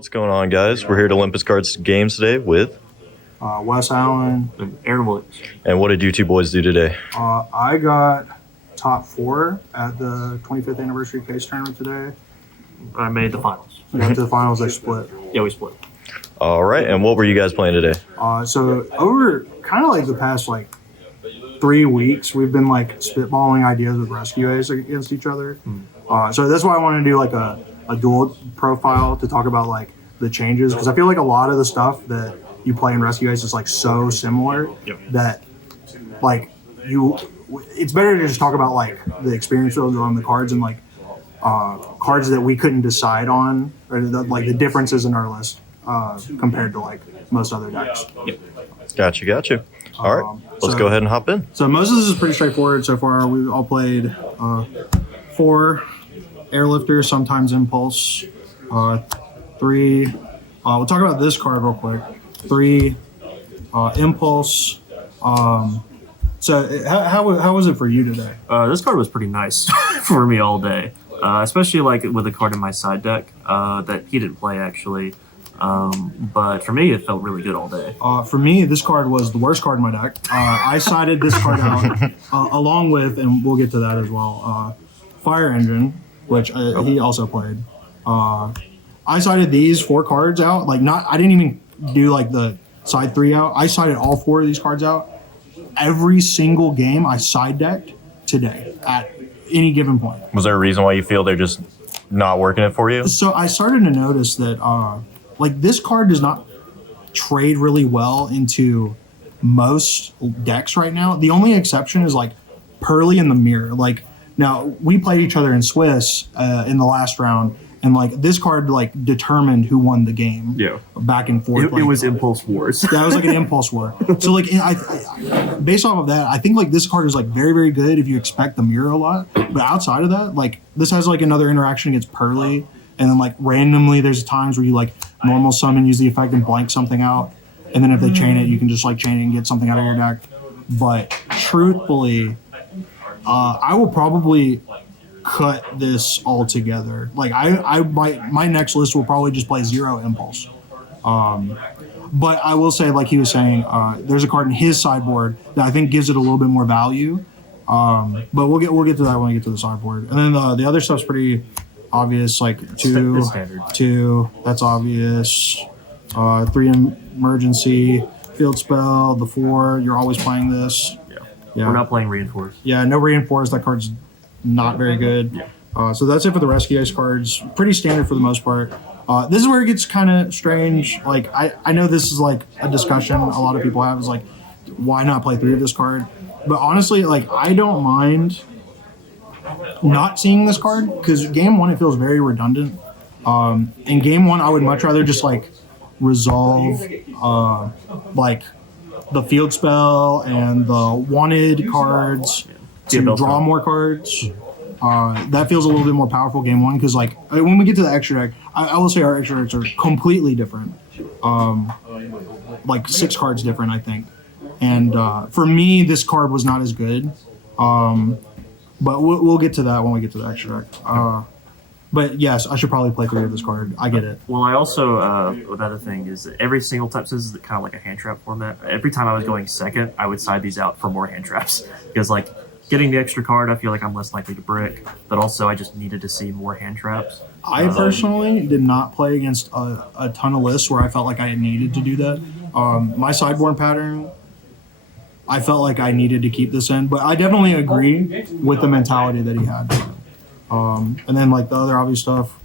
What's going on, guys? We're here at Olympus Cards Games today with... Wes Allen. And Aaron Williams. And what did you two boys do today? I got top 4 at the 25th anniversary case tournament today. I made the finals. We got to the finals, they split. Yeah, we split. All right, and what were you guys playing today? So over kind of like the past 3 weeks, we've been spitballing ideas with rescue A's against each other. So that's why I want to do a dual profile to talk about the changes, because I feel like a lot of the stuff that you play in rescue A's is so similar that it's better to just talk about the experience on the cards and cards that we couldn't decide on, or the differences in our list compared to most other decks. Gotcha. All right, let's go ahead and hop in. So most of this is pretty straightforward so far. We've all played 4 airlifters, sometimes impulse, 3. We'll talk about this card real quick. 3 impulse. So how was it for you today? This card was pretty nice for me all day, especially with a card in my side deck that he didn't play actually. But for me, it felt really good all day. For me, this card was the worst card in my deck. I sided this card out along with, and we'll get to that as well, Fire Engine, which he also played. I sided these 4 cards out. I didn't even do the side 3 out. I sided all 4 of these cards out. Every single game I side decked today at any given point. Was there a reason why you feel they're just not working it for you? So I started to notice that this card does not trade really well into most decks right now. The only exception is Pearly and the Mirror. Now we played each other in Swiss in the last round, and this card determined who won the game. Yeah, back and forth. It was Impulse Wars. That was an Impulse War. So I based off of that, I think this card is very, very good if you expect the Mirror a lot. But outside of that, this has another interaction against Pearly, and then randomly there's times where you normal summon, use the effect, and blank something out, and then if they chain it, you can just chain it and get something out of your deck. But truthfully, I will probably cut this all together. My next list will probably just play 0 Impulse. But I will say, he was saying, there's a card in his sideboard that I think gives it a little bit more value. But we'll get to that when we get to the sideboard. And then the other stuff's pretty obvious, 2, that's obvious. 3 emergency, field spell, the 4, you're always playing this. Yeah. We're not playing Reinforce. Yeah, no Reinforce, that card's not very good. So that's it for the Rescue Ace cards. Pretty standard for the most part. This is where it gets kind of strange. I know this is a discussion a lot of people have is why not play 3 of this card? But honestly, I don't mind not seeing this card, because game 1 it feels very redundant. In game 1 I would much rather just resolve the field spell and the wanted cards to draw more cards. That feels a little bit more powerful game 1, because when we get to the extra deck, I will say our extra decks are completely different. 6 cards different, I think. And for me, this card was not as good. But we'll get to that when we get to the extra deck. But yes, I should probably play 3 of this card. I get it. Well, I also, another thing is that every single type, this is kind of like a hand trap format. Every time I was going second, I would side these out for more hand traps. Because getting the extra card, I feel like I'm less likely to brick. But also, I just needed to see more hand traps. I personally did not play against a ton of lists where I felt like I needed to do that. My sideboard pattern, I felt like I needed to keep this in. But I definitely agree with the mentality that he had. And then the other obvious stuff,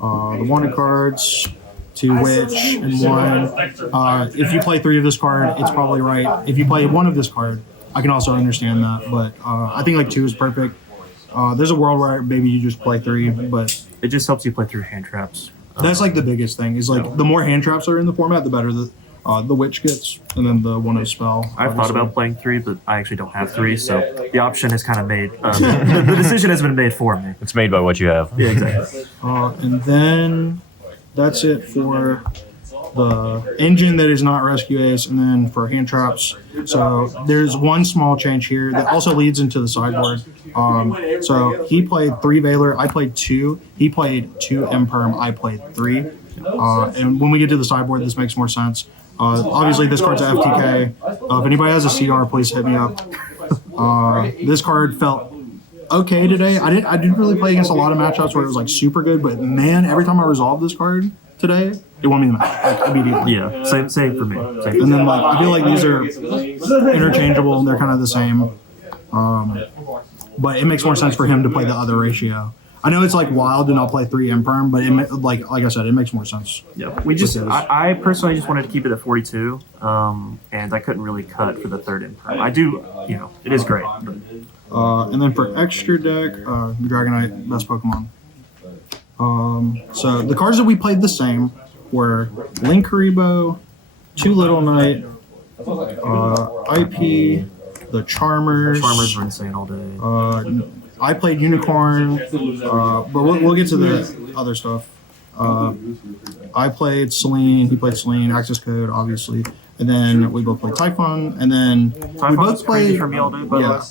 the wanted cards, 2 witch and 1. If you play 3 of this card, it's probably right. If you play 1 of this card, I can also understand that. But I think 2 is perfect. There's a world where maybe you just play 3, but it just helps you play through hand traps. That's the biggest thing is the more hand traps are in the format, the better the witch gets, and then the 1 spell. I've thought about playing 3, but I actually don't have 3, so the option has kind of made the decision has been made for me. It's made by what you have. Yeah, exactly. And then that's it for the engine that is not Rescue Ace, and then for hand traps. So there's one small change here that also leads into the sideboard. So he played 3 Valor, I played 2. He played 2 Imperm, I played 3. And when we get to the sideboard, this makes more sense. Obviously, this card's a FTK. If anybody has a CR, please hit me up. This card felt okay today. I didn't really play against a lot of matchups where it was like super good, but man, every time I resolved this card today, it won me the match like, immediately. Yeah, same for me. And then like I feel like these are interchangeable and they're kind of the same. But it makes more sense for him to play the other ratio. I know it's like wild to not play 3 Imperm, but like I said, it makes more sense. Yeah, I personally just wanted to keep it at 42, and I couldn't really cut for the 3rd Imperm. I do, it is great. But. And then for extra deck, the Dragonite, best Pokemon. So the cards that we played the same were Linkuriboh, 2 Little Knight, IP, the Charmers. Charmers were insane all day. I played Unicorn, but we'll get to the other stuff. I played Celine, he played Celine, Access Code, obviously. And then we both played Typhon, and then we both played. For me all day, but yeah.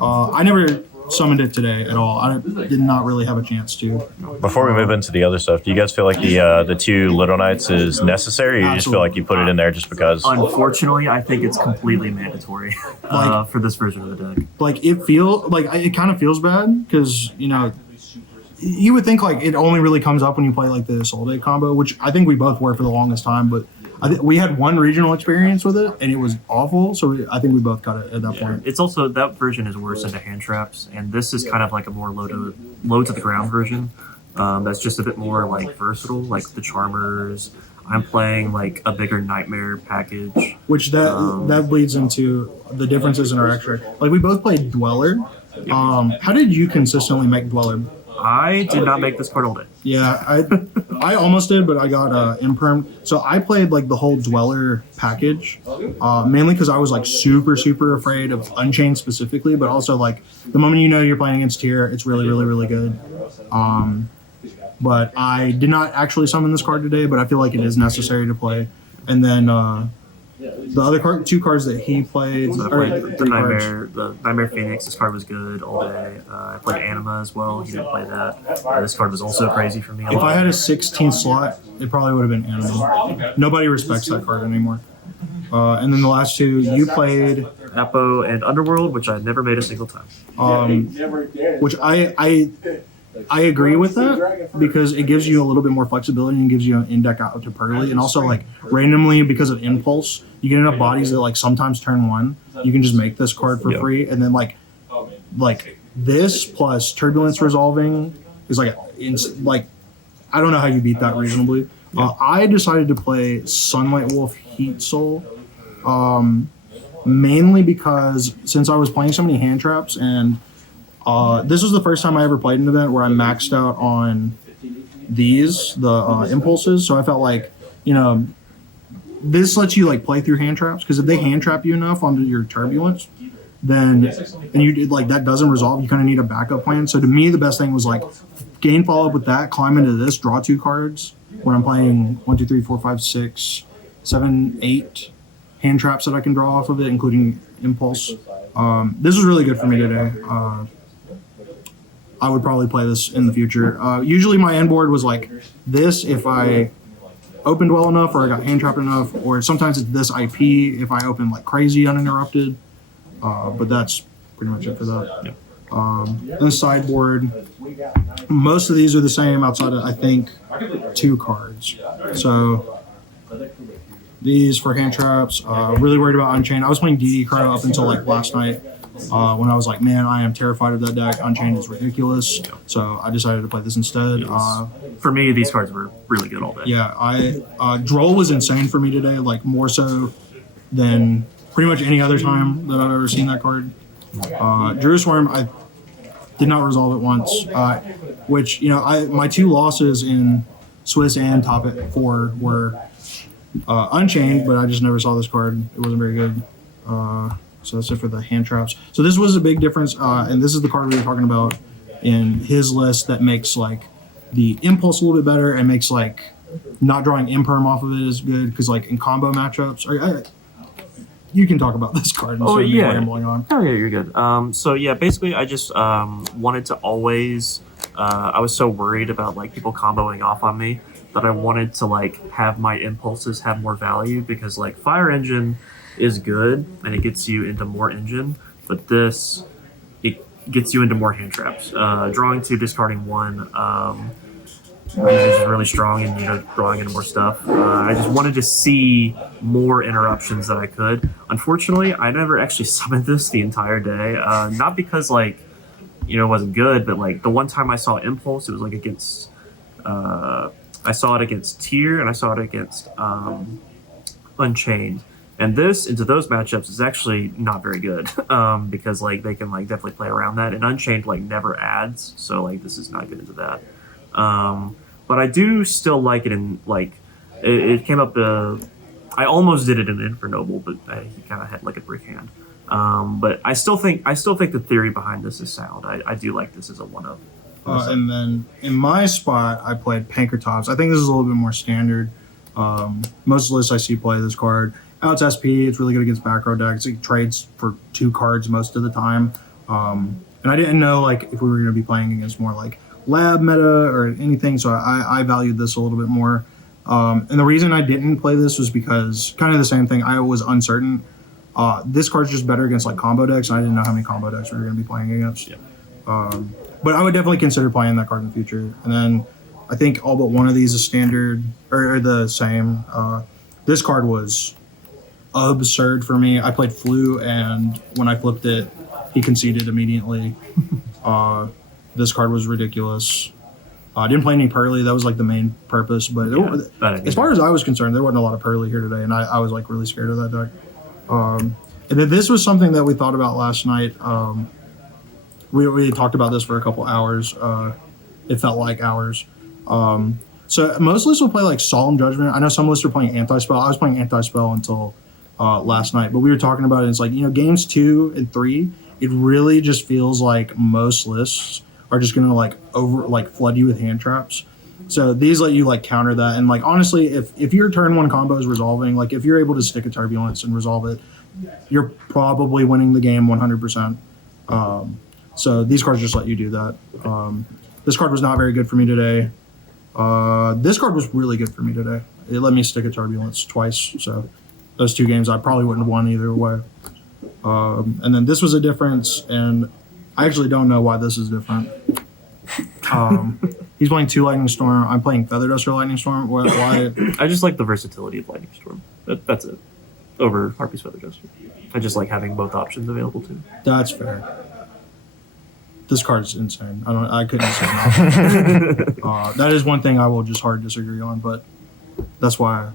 I never summoned it today at all. I did not really have a chance to. Before we move into the other stuff, do you guys feel like the 2 Little Knights is necessary, or you just feel like you put it in there just because? Unfortunately, I think it's completely mandatory for this version of the deck. Like it kind of feels bad because you would think like it only really comes up when you play like the Solde combo, which I think we both were for the longest time, but. We had one regional experience with it, and it was awful. So I think we both got it at that point. It's also that version is worse into hand traps, and this is kind of like a more low to the ground version. That's just a bit more like versatile, like the Charmers. I'm playing like a bigger Nightmare package, which that leads into the differences in our extra. Like we both played Dweller. How did you consistently make Dweller? I did not make this card all day. Yeah, I almost did, but I got Imperm. So I played like the whole Dweller package, mainly because I was like super afraid of Unchained specifically, but also like the moment you're playing against tier, it's really good. But I did not actually summon this card today, but I feel like it is necessary to play. And then the other 2 cards that he played, so the Nightmare Phoenix. This card was good all day. I played Anima as well. He didn't play that. This card was also crazy for me. If I had a 16th slot, it probably would have been Anima. Nobody respects that card anymore. And then the last 2, you played Apo and Underworld, which I never made a single time. Which I agree with that because it gives you a little bit more flexibility and gives you an in-deck out to Pearly, and also like randomly because of Impulse, you get enough bodies that like sometimes turn 1, you can just make this card for free, and then like this plus Turbulence Resolving is like I don't know how you beat that reasonably. I decided to play Sunlight Wolf Heat Soul, mainly because since I was playing so many hand traps and this was the first time I ever played an event where I maxed out on the impulses. So I felt like, this lets you like play through hand traps because if they hand trap you enough onto your turbulence, then and you did like that doesn't resolve, you kind of need a backup plan. So to me, the best thing was like gain follow up with that, climb into this, draw 2 cards when I'm playing 1, 2, 3, 4, 5, 6, 7, 8 hand traps that I can draw off of it, including impulse. This was really good for me today. I would probably play this in the future. Usually my end board was like this if I opened well enough or I got hand trapped enough, or sometimes it's this IP if I open like crazy uninterrupted. But that's pretty much it for that. And the sideboard, most of these are the same outside of, I think, 2 cards. So these for hand traps, really worried about Unchained. I was playing DD Crow up until like last night. When I was like, man, I am terrified of that deck. Unchained is ridiculous. So I decided to play this instead. For me, these cards were really good all day. Yeah, Droll was insane for me today, like more so than pretty much any other time that I've ever seen that card. Drew Swarm, I did not resolve it once, which, my 2 losses in Swiss and Top 4 were Unchained, but I just never saw this card. It wasn't very good. So that's it for the hand traps. So this was a big difference, and this is the card we were talking about in his list that makes like the impulse a little bit better and makes like not drawing imperm off of it is good because like in combo matchups, you can talk about this card. Oh yeah, rambling on. Oh yeah, you're good. So yeah, basically I just wanted to always. I was so worried about like people comboing off on me that I wanted to like have my impulses have more value, because like Fire Engine is good and it gets you into more engine, but this it gets you into more hand traps. Drawing 2, discarding 1. Is really strong and drawing into more stuff. I just wanted to see more interruptions that I could. Unfortunately, I never actually summoned this the entire day. Not because like it wasn't good, but like the one time I saw Impulse, it was like against. I saw it against Tier and I saw it against Unchained. And this into those matchups is actually not very good because like they can like definitely play around that, and Unchained like never adds, so like this is not good into that. But I do still like it in like it came up. I almost did it in Infernoble, but he kind of had like a brick hand. But I still think the theory behind this is sound. I do like this as a one-up. And then in my spot, I played Pankratops. I think this is a little bit more standard. Most lists I see play this card. It's SP. It's really good against back row decks. It trades for 2 cards most of the time. And I didn't know like if we were going to be playing against more like lab meta or anything, so I valued this a little bit more. And the reason I didn't play this was because kind of the same thing. I was uncertain. This card's just better against like combo decks, and I didn't know how many combo decks we were going to be playing against. Yeah. But I would definitely consider playing that card in the future. And then I think all but one of these is standard or the same. This card was absurd for me. I played Flu, and when I flipped it, he conceded immediately. This card was ridiculous. I didn't play any Pearly. That was like the main purpose. But as far as I was concerned, there wasn't a lot of Pearly here today, and I was like really scared of that deck. And then this was something that we thought about last night. We talked about this for a couple hours. It felt like hours. So most lists will play like Solemn Judgment. I know some lists are playing Anti-Spell. I was playing Anti-Spell until last night, but we were talking about it. It's like, games 2 and 3, it really just feels like most lists are just going to like flood you with hand traps. So these let you like counter that. And like, honestly, if your turn 1 combo is resolving, like if you're able to stick a Turbulence and resolve it, you're probably winning the game 100%. So these cards just let you do that. This card was not very good for me today. This card was really good for me today. It let me stick a Turbulence twice. So those 2 games I probably wouldn't have won either way. And then this was a difference, and I actually don't know why this is different. He's playing 2 Lightning Storm. I'm playing Feather Duster Lightning Storm. Why? I just like the versatility of Lightning Storm. That's it. Over Harpy's Feather Duster. I just like having both options available to me. That's fair. This card is insane. I couldn't say no. That is one thing I will just hard disagree on, but that's why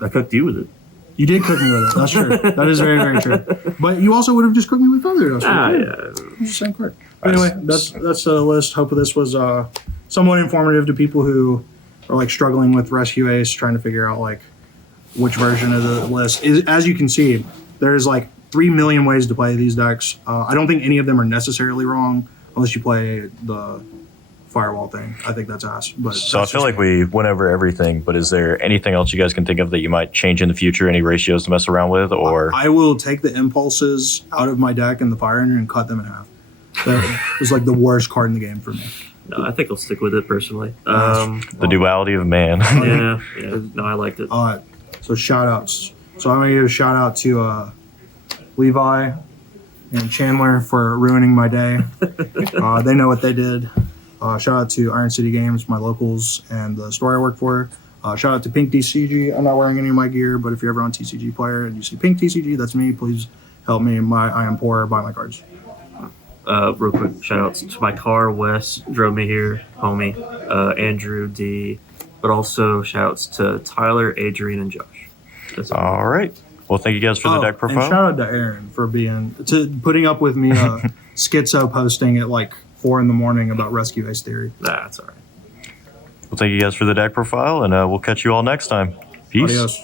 I cooked you with it. You did cook me with it. That's true. That is very, very true. But you also would have just cooked me with Feather Duster. Yeah. It's the same card. Anyway, that's the list. Hope this was somewhat informative to people who are like struggling with Rescue Ace, trying to figure out like which version of the list. As you can see, there's like 3 million ways to play these decks. I don't think any of them are necessarily wrong unless you play the Firewall thing. I think that's ass. But so I feel like we went over everything, but is there anything else you guys can think of that you might change in the future? Any ratios to mess around with? Or I will take the Impulses out of my deck and the Fire Engine and cut them in half. That was like the worst card in the game for me. No, I think I'll stick with it personally. The duality of man. yeah. No, I liked it. So shout outs. So I'm gonna give a shout out to Levi and Chandler for ruining my day. They know what they did. Shout out to Iron City Games, my locals, and the store I work for. Shout out to Pink TCG. I'm not wearing any of my gear, but if you're ever on TCG Player and you see Pink TCG, that's me. Please help me. I am poor. Buy my cards. Real quick, shout outs to my car. Wes drove me here, homie. Andrew D. But also shout outs to Tyler, Adrian, and Josh. That's all right. Well, thank you guys for the deck profile. And shout out to Aaron for putting up with me schizo posting at like 4 a.m. about Rescue Ace Theory. That's all right. Well, thank you guys for the deck profile, and we'll catch you all next time. Peace. Adios.